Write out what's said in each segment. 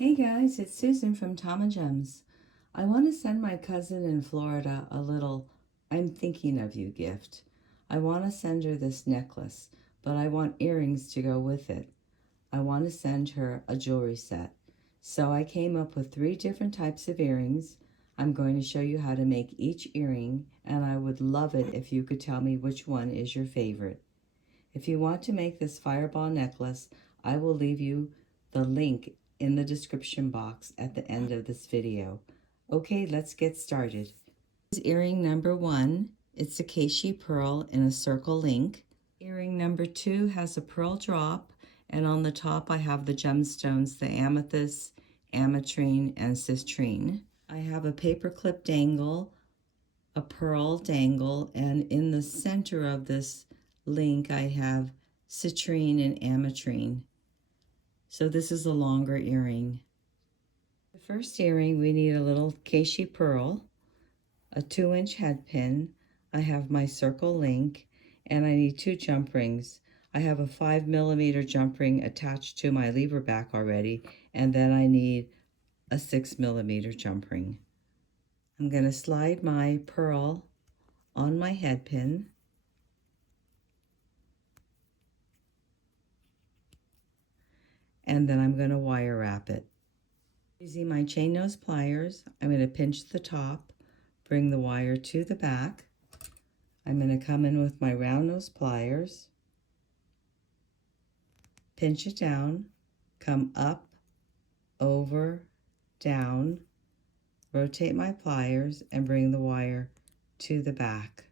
Hey guys, it's Susan from Tamagems. I want to send my cousin in Florida a little "I'm thinking of you" gift. I want to send her this necklace, but I want earrings to go with it. I want to send her a jewelry set. So I came up with 3 different types of earrings. I'm going to show you how to make each earring, and I would love it if you could tell me which one is your favorite. If you want to make this fireball necklace, I will leave you the link in the description box at the end of this video. Okay, let's get started. This is earring number 1. It's a keshi pearl in a circle link. Earring number 2 has a pearl drop, and on the top I have the gemstones, the amethyst, ametrine, and citrine. I have a paper clip dangle, a pearl dangle, and in the center of this link I have citrine and ametrine. So this is a longer earring. The first earring, we need a little keshi pearl, a 2-inch head pin. I have my circle link, and I need 2 jump rings. I have a 5mm jump ring attached to my leverback already, and then I need a 6mm jump ring. I'm going to slide my pearl on my head pin. And then I'm going to wire wrap it. Using my chain nose pliers, I'm going to pinch the top, bring the wire to the back. I'm going to come in with my round nose pliers, pinch it down, come up, over, down, rotate my pliers, and bring the wire to the back.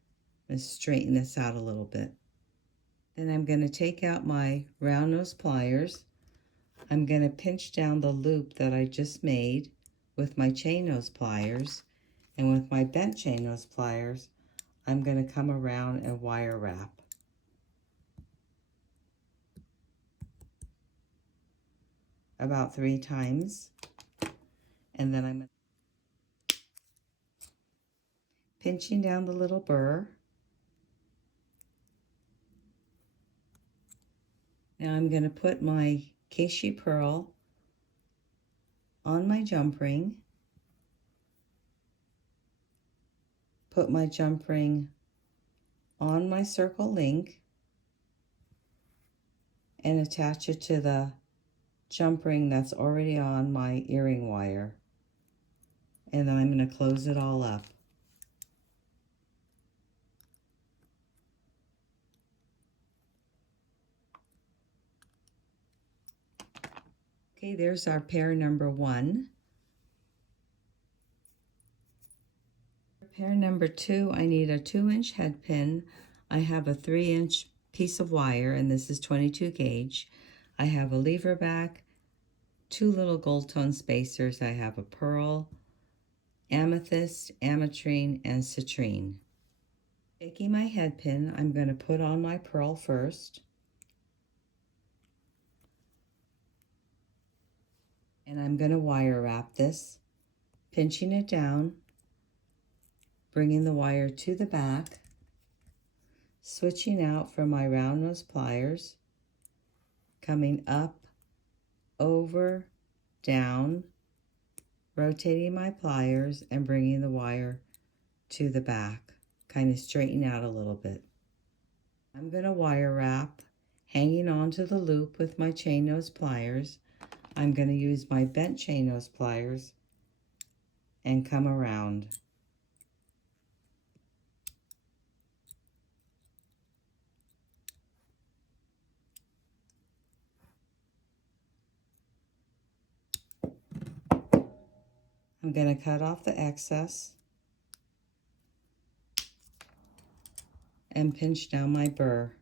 And straighten this out a little bit. Then I'm going to take out my round nose pliers. I'm going to pinch down the loop that I just made with my chain nose pliers, and with my bent chain nose pliers, I'm going to come around and wire wrap. About 3 times, and then I'm pinching down the little burr. Now I'm going to put my keshi pearl on my jump ring, put my jump ring on my circle link, and attach it to the jump ring that's already on my earring wire. And then I'm going to close it all up. Okay, there's our pair number 1. For pair number 2, I need a 2-inch head pin. I have a 3-inch piece of wire, and this is 22 gauge. I have a lever back, 2 little gold tone spacers. I have a pearl, amethyst, ametrine, and citrine. Taking my head pin, I'm going to put on my pearl first. And I'm going to wire wrap this, pinching it down, bringing the wire to the back, switching out from my round nose pliers, coming up, over, down, rotating my pliers, and bringing the wire to the back, kind of straighten out a little bit. I'm going to wire wrap, hanging on to the loop with my chain nose pliers. I'm going to use my bent chain nose pliers and come around. I'm going to cut off the excess and pinch down my burr.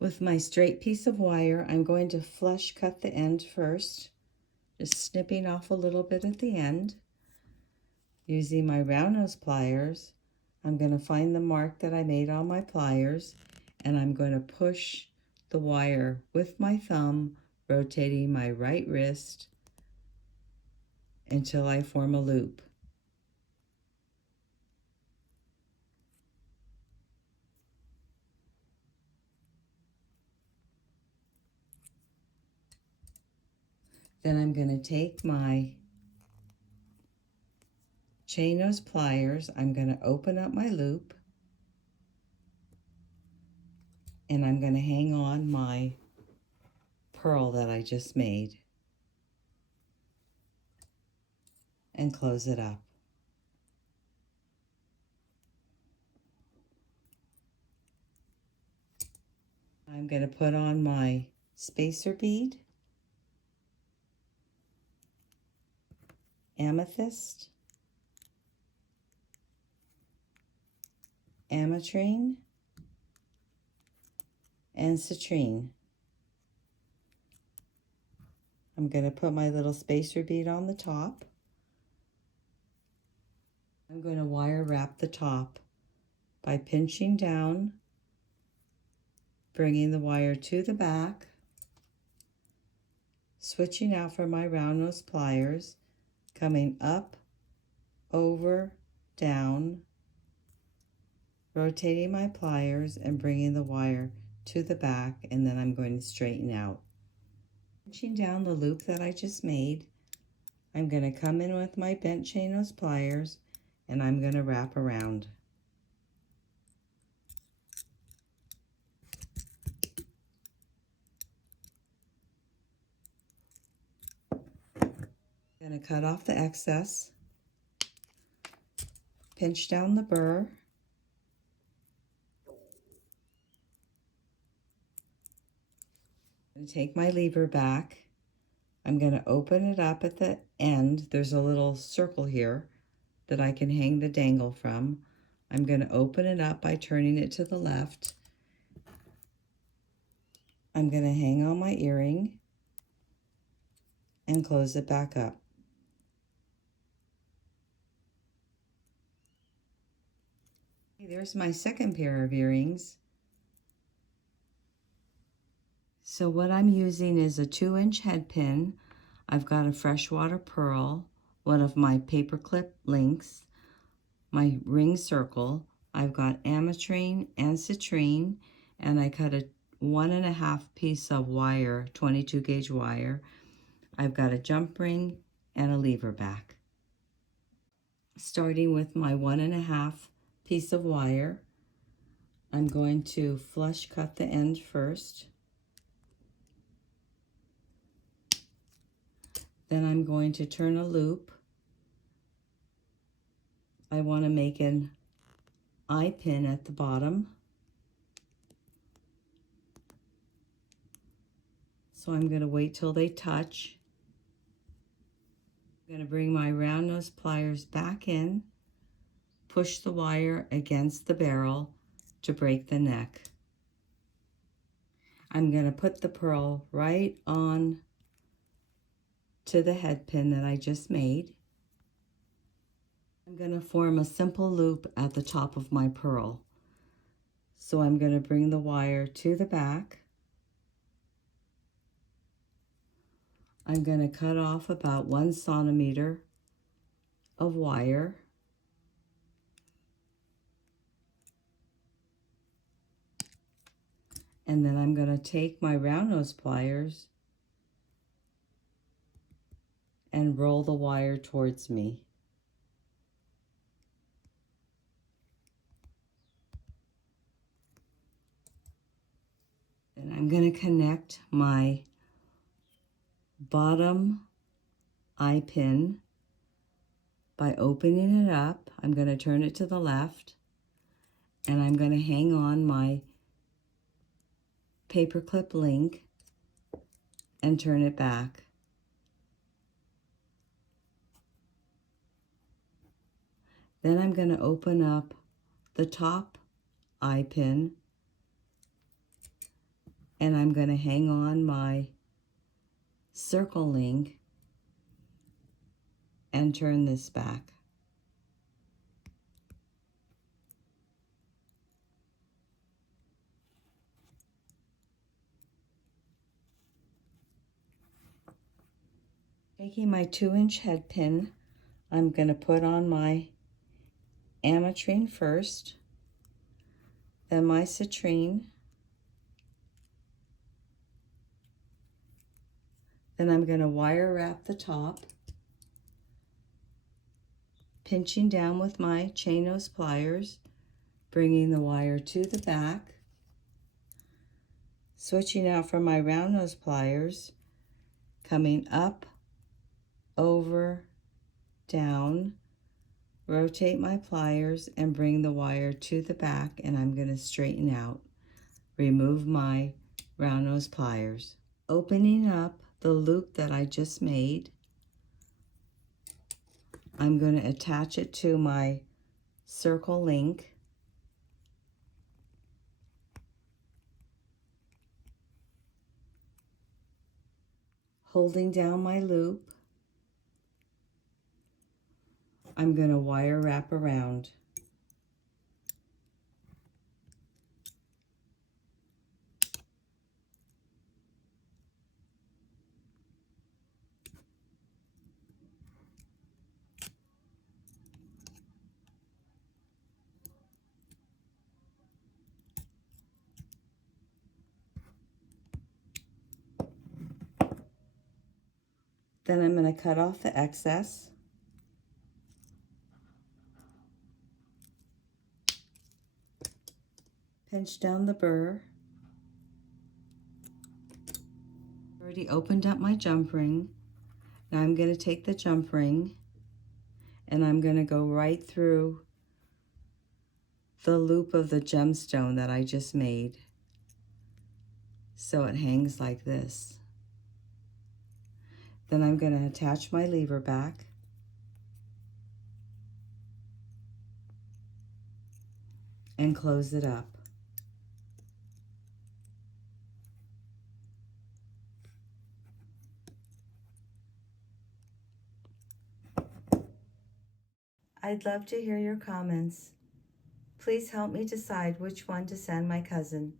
With my straight piece of wire, I'm going to flush cut the end first, just snipping off a little bit at the end. Using my round nose pliers, I'm going to find the mark that I made on my pliers, and I'm going to push the wire with my thumb, rotating my right wrist until I form a loop. Then I'm going to take my chain nose pliers, I'm going to open up my loop, and I'm going to hang on my pearl that I just made and close it up. I'm going to put on my spacer bead, amethyst, ametrine, and citrine. I'm going to put my little spacer bead on the top. I'm going to wire wrap the top by pinching down, bringing the wire to the back, switching out for my round nose pliers, coming up, over, down, rotating my pliers and bringing the wire to the back, and then I'm going to straighten out. Pinching down the loop that I just made, I'm going to come in with my bent chain nose pliers and I'm going to wrap around. I'm going to cut off the excess, pinch down the burr, I'm going to take my lever back, I'm going to open it up at the end. There's a little circle here that I can hang the dangle from. I'm going to open it up by turning it to the left. I'm going to hang on my earring and close it back up. There's my second pair of earrings. So what I'm using is a 2-inch head pin. I've got a freshwater pearl, one of my paperclip links, my ring circle. I've got ametrine and citrine, and I cut a 1.5 piece of wire, 22 gauge wire. I've got a jump ring and a lever back. Starting with my 1.5 piece of wire, I'm going to flush cut the end first. Then I'm going to turn a loop. I want to make an eye pin at the bottom. So I'm going to wait till they touch. I'm going to bring my round nose pliers back in, push the wire against the barrel to break the neck. I'm going to put the pearl right on to the head pin that I just made. I'm going to form a simple loop at the top of my pearl. So I'm going to bring the wire to the back. I'm going to cut off about 1 centimeter of wire. And then I'm going to take my round nose pliers and roll the wire towards me. Then I'm going to connect my bottom eye pin by opening it up. I'm going to turn it to the left, and I'm going to hang on my paperclip link and turn it back. Then I'm going to open up the top eye pin, and I'm going to hang on my circle link and turn this back. Taking my 2-inch head pin, I'm going to put on my ametrine first, then my citrine, Then I'm going to wire wrap the top, pinching down with my chain nose pliers, bringing the wire to the back, switching out from my round nose pliers, coming up, over, down, rotate my pliers and bring the wire to the back, and I'm going to straighten out. Remove my round nose pliers. Opening up the loop that I just made, I'm going to attach it to my circle link. Holding down my loop, I'm going to wire wrap around. Then I'm going to cut off the excess. Pinch down the burr. Already opened up my jump ring. Now I'm going to take the jump ring and I'm going to go right through the loop of the gemstone that I just made, so it hangs like this. Then I'm going to attach my lever back and close it up. I'd love to hear your comments. Please help me decide which one to send my cousin.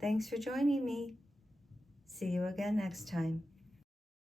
Thanks for joining me. See you again next time.